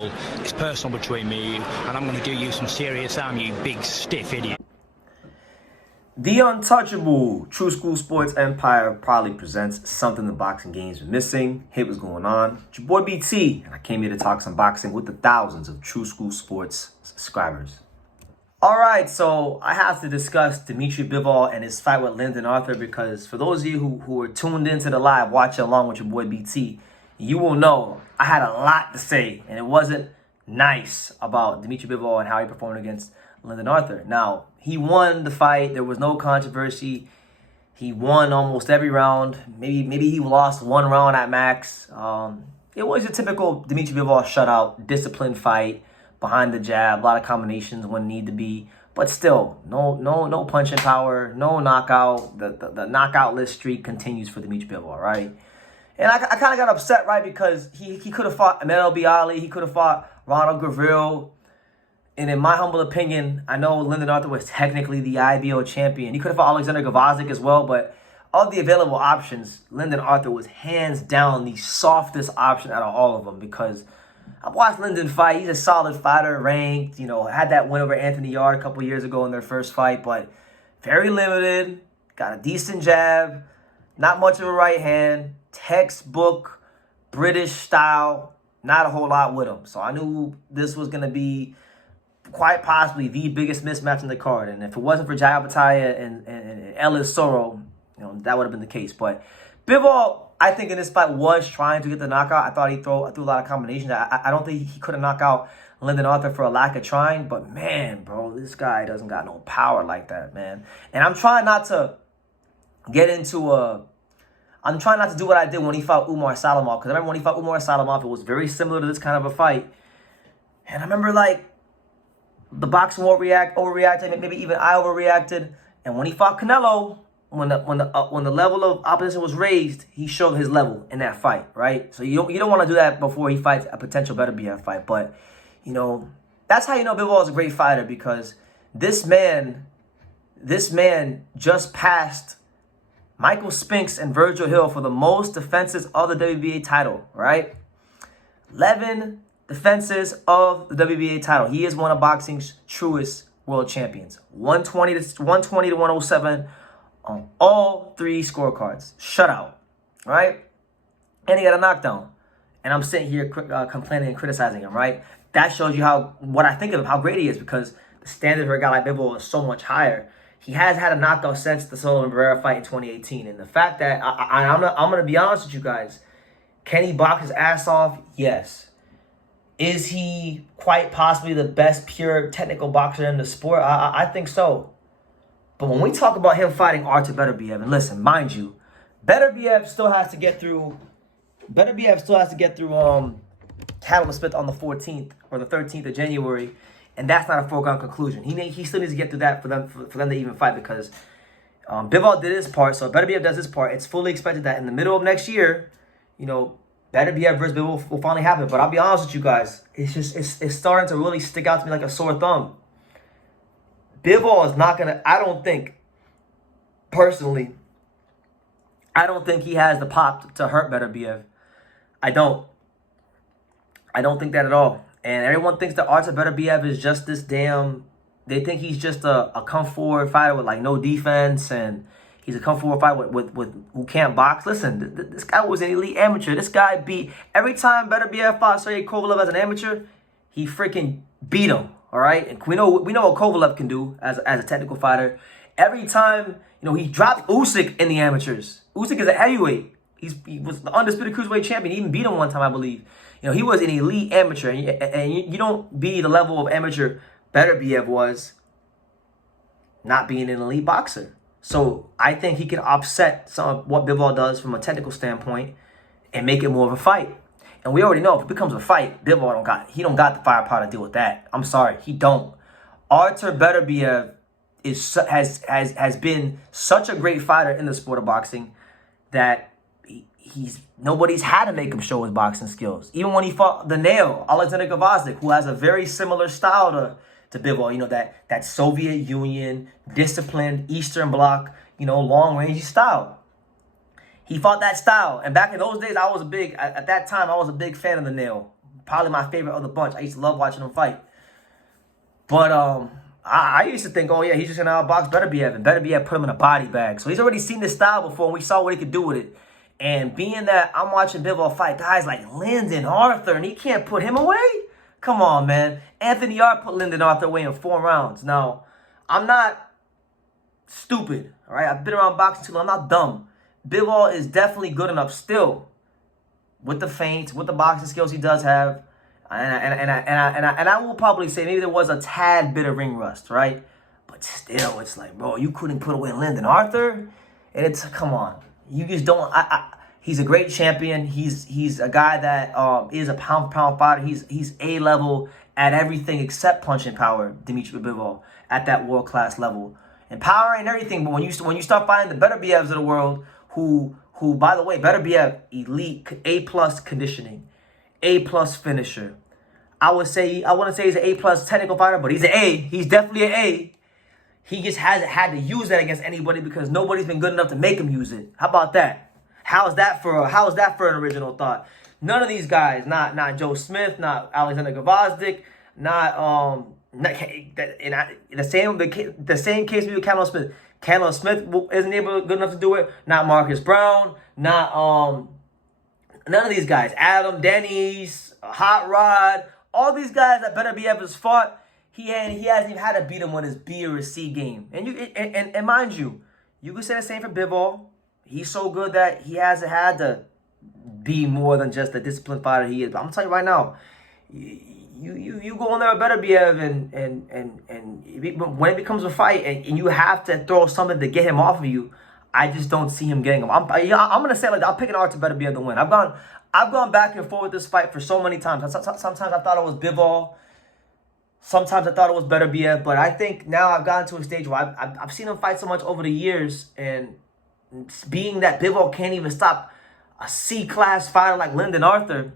It's personal between me and you, and I'm going to do you some serious harm, you big stiff idiot. The untouchable True School Sports Empire proudly presents something the boxing games are missing. Hey, what's going on? It's your boy BT, and I came here to talk some boxing with the thousands of True School Sports subscribers. Alright, so I have to discuss Dmitry Bivol and his fight with Lyndon Arthur because for those of you who are tuned into the live, watching along with your boy BT, you will know I had a lot to say, and it wasn't nice about Dmitry Bivol and how he performed against Lyndon Arthur. Now, he won the fight. There was no controversy. He won almost every round. Maybe he lost one round at max. It was a typical Dmitry Bivol shutout, disciplined fight, behind the jab, a lot of combinations when need to be. But still, no punching power, no knockout. The knockout list streak continues for Dmitry Bivol, right? And I kind of got upset, right, because he could have fought Ahmed Ali, he could have fought Ronald Gavril. And in my humble opinion, I know Lyndon Arthur was technically the IBO champion. He could have fought Alexander Gvozdyk as well, but of the available options, Lyndon Arthur was hands down the softest option out of all of them because I've watched Lyndon fight. He's a solid fighter, ranked, had that win over Anthony Yarde a couple years ago in their first fight, but very limited, got a decent jab, not much of a right hand, textbook British style, not a whole lot with him. So I knew this was going to be quite possibly the biggest mismatch in the card. And if it wasn't for Jaya Bataya and Ellis Soro, that would have been the case. But Bivol, I think in this fight was trying to get the knockout. I thought he threw a lot of combinations. I don't think he could have knocked out Lyndon Arthur for a lack of trying. But man, bro, this guy doesn't got no power like that, man. And I'm trying not to get into I'm trying not to do what I did when he fought Umar Salamov. Because I remember when he fought Umar Salamov, it was very similar to this kind of a fight. And I remember, the boxing overreacted, maybe even I overreacted. And when he fought Canelo, when the level of opposition was raised, he showed his level in that fight, right? So you don't want to do that before he fights a potential Beterbiev fight. But, that's how you know Bivol is a great fighter because this man just passed Michael Spinks and Virgil Hill for the most defenses of the WBA title, right? 11 defenses of the WBA title. He is one of boxing's truest world champions. 120 to 107 on all three scorecards. Shutout, right? And he got a knockdown. And I'm sitting here complaining and criticizing him, right? That shows you what I think of him, how great he is, because the standard for a guy like Bivol is so much higher. He has had a knockout since the Sullivan Barrera fight in 2018. And the fact that, I'm going to be honest with you guys, can he box his ass off? Yes. Is he quite possibly the best pure technical boxer in the sport? I think so. But when we talk about him fighting Artur Beterbiev, and listen, mind you, Beterbiev still has to get through Callum Smith on the 14th or the 13th of January, and that's not a foregone conclusion. He still needs to get through that for them to even fight because Bivol did his part, so Beterbiev does his part. It's fully expected that in the middle of next year, Beterbiev versus Bivol will finally happen. But I'll be honest with you guys, it's starting to really stick out to me like a sore thumb. Bivol is not gonna. I don't think he has the pop to hurt Beterbiev. I don't think that at all. And everyone thinks that Artur Beterbiev is just this damn. They think he's just a come forward fighter with no defense, and he's a come forward fighter with who can't box. Listen, this guy was an elite amateur. This guy beat every time Beterbiev fought Sergey Kovalev as an amateur, he freaking beat him. All right, and we know what Kovalev can do as a technical fighter. Every time he dropped Usyk in the amateurs. Usyk is a heavyweight. He was the undisputed cruiserweight champion. He even beat him one time, I believe. He was an elite amateur, and you don't be the level of amateur Beterbiev was not being an elite boxer. So I think he can offset some of what Bivol does from a technical standpoint and make it more of a fight. And we already know if it becomes a fight, Bivol don't got the firepower to deal with that. I'm sorry, he don't. Artur Beterbiev has been such a great fighter in the sport of boxing that nobody's had to make him show his boxing skills. Even when he fought the Nail, Alexander Gvozdyk, who has a very similar style to Bivol, that Soviet Union, disciplined, Eastern Bloc, long-range style. He fought that style. And back in those days, at that time, I was a big fan of the Nail. Probably my favorite of the bunch. I used to love watching him fight. But I used to think, oh yeah, he's just gonna outbox Beterbiev, and Beterbiev put him in a body bag. So he's already seen this style before, and we saw what he could do with it. And being that I'm watching Bivol fight guys like Lyndon Arthur, and he can't put him away? Come on, man. Anthony Yarde put Lyndon Arthur away in 4 rounds. Now, I'm not stupid, all right? I've been around boxing too long. I'm not dumb. Bivol is definitely good enough still with the feints, with the boxing skills he does have. And I will probably say maybe there was a tad bit of ring rust, right? But still, it's like, bro, you couldn't put away Lyndon Arthur? And it's, come on. You just don't. He's a great champion. He's a guy that is a pound-for-pound fighter. He's A-level at everything except punching power, Dmitry Bivol, at that world-class level. And power ain't everything, but when you start fighting the Beterbievs of the world, who by the way, Beterbiev, elite, A+ conditioning, A+ finisher. I wouldn't say he's an A+ technical fighter, but he's an A. He's definitely an A. He just hasn't had to use that against anybody because nobody's been good enough to make him use it. How about that? How's that for an original thought? None of these guys, not Joe Smith, not Alexander Gvozdyk, the same case with Callum Smith. Callum Smith isn't good enough to do it. Not Marcus Brown. Not none of these guys. Adam Denny's, Hot Rod, all these guys that Beterbiev has fought. He hasn't even had to beat him with his B or his C game. And mind you, you could say the same for Bivol. He's so good that he hasn't had to be more than just the disciplined fighter he is. But I'm telling you right now, you go in there with Beterbiev and when it becomes a fight and you have to throw something to get him off of you, I just don't see him getting him. I'm gonna say like I'm picking Artur Beterbiev to win. I've gone back and forth with this fight for so many times. Sometimes I thought it was Bivol. Sometimes I thought it was Beterbiev, but I think now I've gotten to a stage where I've seen him fight so much over the years, and being that Bivol can't even stop a C-class fighter like Lyndon Arthur,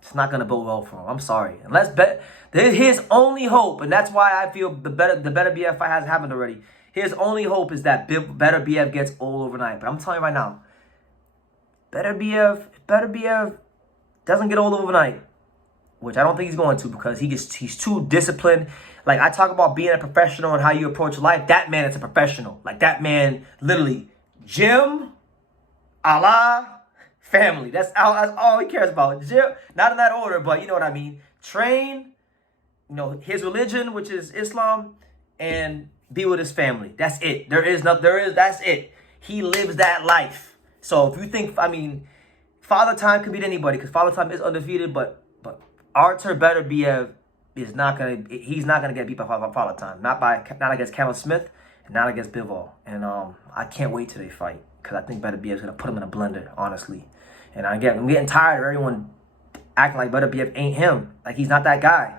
it's not going to bode well for him. I'm sorry. His only hope, and that's why I feel the Beterbiev fight hasn't happened already. His only hope is that Beterbiev gets old overnight. But I'm telling you right now, Beterbiev doesn't get old overnight, which I don't think he's going to because he's too disciplined. Like, I talk about being a professional and how you approach life. That man is a professional. Like, that man, literally, gym, Allah, family. That's all he cares about. Gym, not in that order, but you know what I mean. Train, his religion, which is Islam, and be with his family. That's it. That's it. He lives that life. So if you think, Father Time could beat anybody because Father Time is undefeated, but Artur Beterbiev he's not gonna get beat by Father Time. Not against Callum Smith, and not against Bivol. And I can't wait till they fight because I think Beterbiev is gonna put him in a blender, honestly. And I'm getting tired of everyone acting like Beterbiev ain't him. Like, he's not that guy.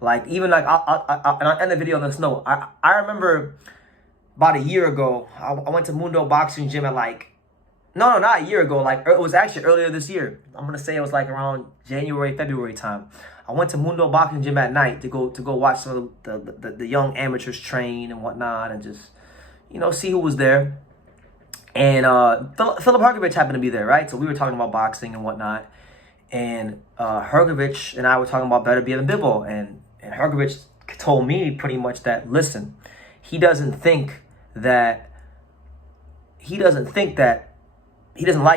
Like, even like I'll end the video on this note. I remember about a year ago, I went to Mundo Boxing Gym at no, not a year ago. Like, it was actually earlier this year. I'm gonna say it was like around January, February time. I went to Mundo Boxing Gym at night to go watch some of the young amateurs train and whatnot, and just see who was there. And Philip Hergovich happened to be there, right? So we were talking about boxing and whatnot. And Hergovich and I were talking about Beterbiev and Bivol, and Hergovich told me pretty much that, listen, he doesn't like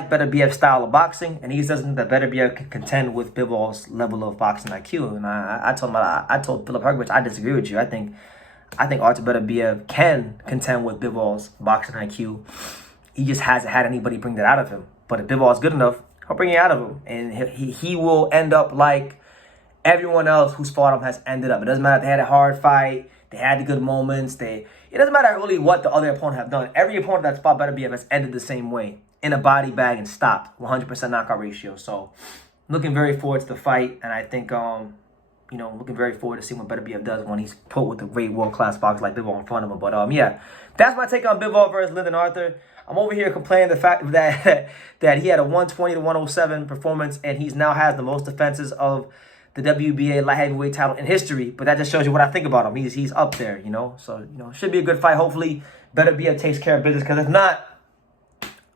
Beterbiev's style of boxing, and he doesn't think that Beterbiev can contend with Bivol's level of boxing IQ. And I told Philip Hergovich, I disagree with you. I think Artur Beterbiev can contend with Bivol's boxing IQ. He just hasn't had anybody bring that out of him. But if Bivol is good enough, he'll bring it out of him, and he will end up like everyone else who's fought him has ended up. It doesn't matter if they had a hard fight, they had the good moments. It doesn't matter really what the other opponent have done. Every opponent that's fought Beterbiev has ended the same way, in a body bag and stopped, 100% knockout ratio. So, looking very forward to the fight, and I think looking very forward to see what Beterbiev does when he's put with a great world-class boxer like Bivol in front of him. But yeah, that's my take on Bivol versus Lyndon Arthur. I'm over here complaining the fact that he had a 120 to 107 performance, and he's now has the most defenses of the WBA light heavyweight title in history. But that just shows you what I think about him. He's up there, So should be a good fight. Hopefully, Beterbiev takes care of business, because if not,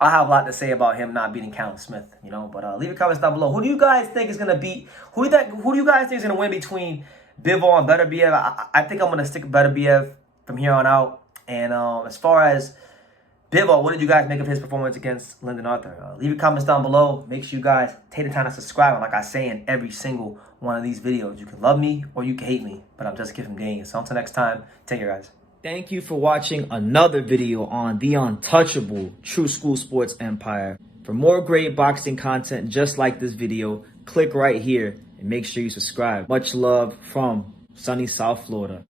I'll have a lot to say about him not beating Callum Smith, you know. But leave your comments down below. Who do you guys think is gonna beat? Who do you guys think is gonna win between Bivol and Beterbiev? I think I'm gonna stick with Beterbiev from here on out. And as far as Bivol, what did you guys make of his performance against Lyndon Arthur? Leave your comments down below. Make sure you guys take the time to subscribe. And like I say in every single one of these videos, you can love me or you can hate me, but I'm just giving games. So until next time, take care, guys. Thank you for watching another video on the untouchable True School Sports Empire. For more great boxing content just like this video, click right here and make sure you subscribe. Much love from sunny South Florida.